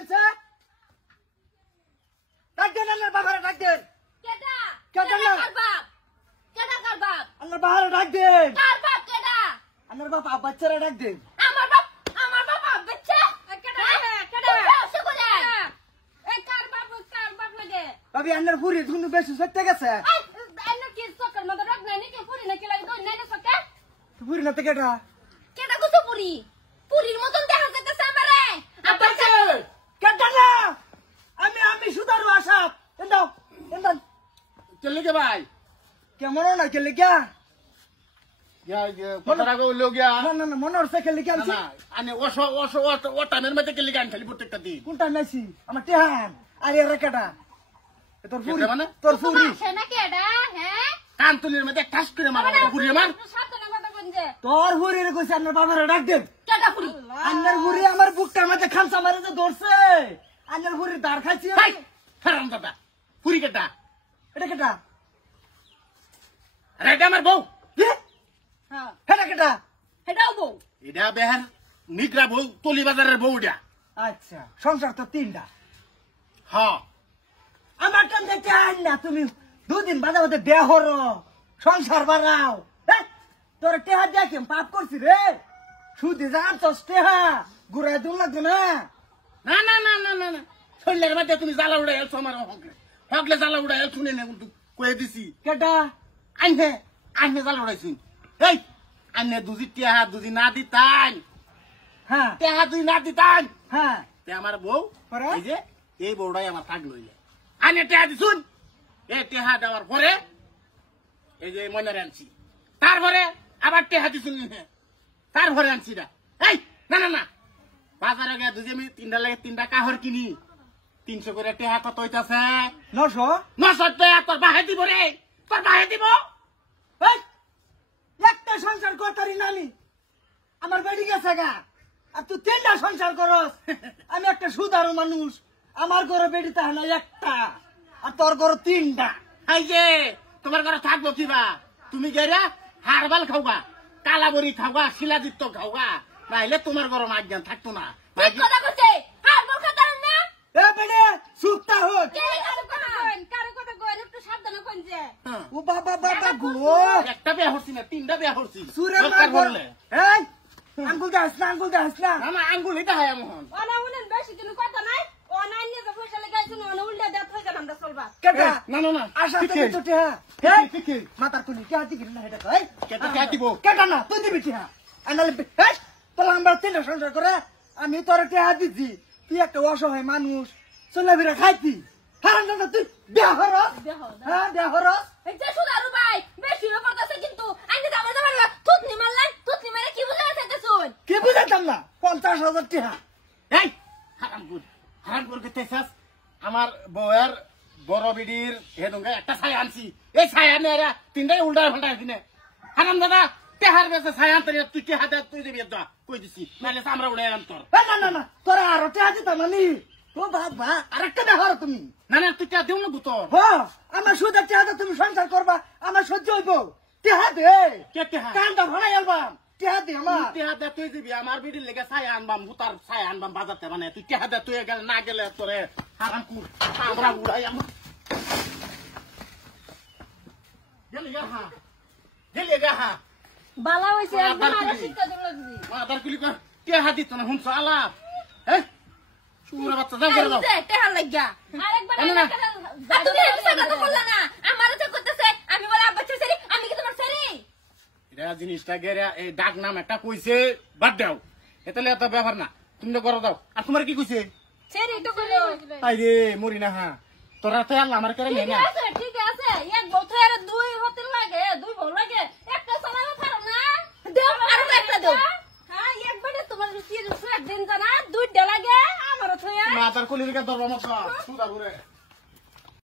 দিছে ডাক দেন আল্লাহর বাবারে ডাক দেন কেডা কেডা কার বাপ আল্লাহর বাবারে ডাক দেন কার বাপ কেডা আল্লাহর বাপ বাচ্চারা ডাক দেন আমার বাপ বাচ্চা কেডা শুকুরে এই কার বাপ লাগে ভাবি আন্নার পুরি তুমি বেশি সত্যি গেছে এনে কি সকাল মত রাখ নাই কি পুরি নাকি লাগে দই নাই না সকা পুরি না তো কেডা কইছো পুরির মতন দেখা যাইতেছে আমারে আব্বা কেডা না আমি সুদারু আসাপ এন্দাও चलने के भाई কেমন না কেলে গিয়া या पता को लोग या না মনে হচ্ছে কেলে গিয়া ना आने वो टाइम में के लिए गान खाली प्रत्येक दी কোনটা নাইছি আমার টেহান আরে রে কেডা তোর পুরি মানে? তোর পুরি সে না কেডা হ্যাঁ कान तुलिर में ठस करे मार पूरी मार সাবধানে কথা কইছে তোর পুরি রে কইছে আপনার বাবারে ডাক দেন কেডা পুরি আন্নার পুরি আমার বুকটার মধ্যে খামসা মারে যে ধরছে আন্নার পুরি দাঁড় খাইছি हाय हराम दादा पूरी केटा এটা কেডা रेडा मार बो কি হ্যাঁ এটা কেডা হেডাও বউ इडा बेहर निकरा बो तोली बाजारेर बउडा আচ্ছা সংসার তো তিনটা हां আমার টান দেখতে আন না তুমি দুদিন বাদে বিয়া হরো সংসার বাড়াও তোর টেহা দেখে পাপ করছি রে সুদি যান তো টেহা ঘুরাই দুন লাগবে না ना ना ना ना ना ना छोड़ले मत तुम जाला उड़ायल सोमार हकले जाला उड़ायल सुने ने कोई दिसी কেডা आन्हे जाला उड़ाइছি এই आन्हे দুজি টিয়া দুজি না দিতাই হ্যাঁ টিয়া দুই না দিতাই হ্যাঁ তে আমার বউ পরে? এই যে এই বউটাই আমার থাক লইলে আনে টিয়া দিছুন এই টিয়া দেওয়ার পরে এই যে মনে রাখছি তারপরে আবার টিয়া দিছুন তারপরে আনছি না এই না না না বাজারে গিয়ে দুজি আমি তিনটা কাহর কিনি 300 করে টিয়া কত হইতাছে 900 900 টাকা তোর বাহে দিব রে তোর বাহে দিব এই একটা সংসার করতারি নানি আমার বেড়ি গেছে গা আর তুই তিনটা সংসার করস আমি একটা সুদারু মানুষ আমার ঘরে বেড়ি তাহলে একটা আর তোর ঘরে তিনটা এই যে তোমার ঘরে থাকবো কিবা তুমি গেরা হারবাল খাওগা কালাবরি খাওগা শিলাজিত্ত খাওগা নাইলে তোমার ঘরে মাজ্ঞান থাকতো না ঠিক কথা কইছে আর বল কথা না এ বেড়ে সুক্তা হোক কে কারো কথা কইন একটু সাবধানে কইছে হ্যাঁ। ও বাবা বাবা গো একটা বিয়া হচ্ছি না 3টা বিয়া হচ্ছি সুরে দরকার মার পড়লে। এই আঙ্গুল দাস না না না আঙ্গুল এটা হয় মোহন ওনা উনেন বেশি দিন কথা নাই ওনা নিয়ে যে পয়সা লাগাইছ না ওনা উল্টা দেত হই আমরা চলবা কেডা না না না আশা ঠিক থেকে আছে। তো টেহা ঠিক এই ঠিক মাতার কুলি কে হাতি কিনা এটা কই কেটা কে দিব? কেডা না তুই দিবি টেহা আনালে এই তোলা আমরা তিনটা সংসার করে আমি তোর টেহা দিছি তুই একটা অসহায় মানুষ চলে ফিরে খাইতি হ্যাঁ না তুই বিয়া হরস হ্যাঁ বিয়া হরস এই যে সুদারু ভাই বেশি পড়তাছে কিন্তু আইনে দামে দামে তুতনি মারলেন তুতনি মেরে কি বুঝা যাচ্ছে শুন কি বুঝাইতাম না 50,000 টেহা এই হারামপুর কেতেছাস আমার বউয়ের বড় বিডির হেদুঙ্গা একটা ছায়া আনছি এই ছায়া নেরা 3টাই উল্টা ফাল্টা কিনে হারাম দাদা তেহার বেসে ছায়া আনতে তুই কে হাতে তুই দিবি দা কই দিছি নালে আমরা উড়াই আনতর না তোরা আরো টেহা দিতাম আমি তো বাবা আরেকটা বিয়া হরো তুমি না না তুই কে দিও না বুতর হ আমার সুদের টেহা তুমি সংসার করবা আমার সহ্য হইব টেহা দে কে তেহা কান্দা ভাড়াই আলবাম টেহা দে আমার তুই হাতে তুই দিবি আমার বিডির লেগে ছায়া আনবাম হুতার ছায়া আনবাম বাজাতে মানে তুই কে হাতে তুই গেল না গেলে তোরে হারামপুর আমরা উড়াই আম গেলি গা হা বালা হইছে আবার একদম আরো কি? শিক্ষা দিল লাগবি মাদার কুলি কর কে হাতি তো না হুনছ আলাপ হ্যাঁ সুরা বাচ্চা যা করে দাও টেহার লাগিয়া আরেকবার না, না, না। তুমি এসে কথা বললা না আমারও তো কইতেছে আমি বলে আব্বা ছেড়ে আমি কি তোমার ছেড়ে এটা জিনিসটা গেরা এই ডাক নাম একটা কইছে বাদ দাও এতালে এত ব্যাপার না তুমি তো করে দাও আর তোমার কি কইছে ছেড়ে তো কইলো আই রে মরি না হ্যাঁ তোরা তো আল্লাহ আমার করে নেই না ঠিক আছে এক বউথে আর দুই হতে লাগে দুই বউ লাগে একটা চালানো পারো না দেও আর একটা দেও হ্যাঁ একবারে তোমার কি দিন জানা দুইটা লাগে আমারও থয়া মাদার কুলি রেখে ধরবা মত সুদা ঘুরে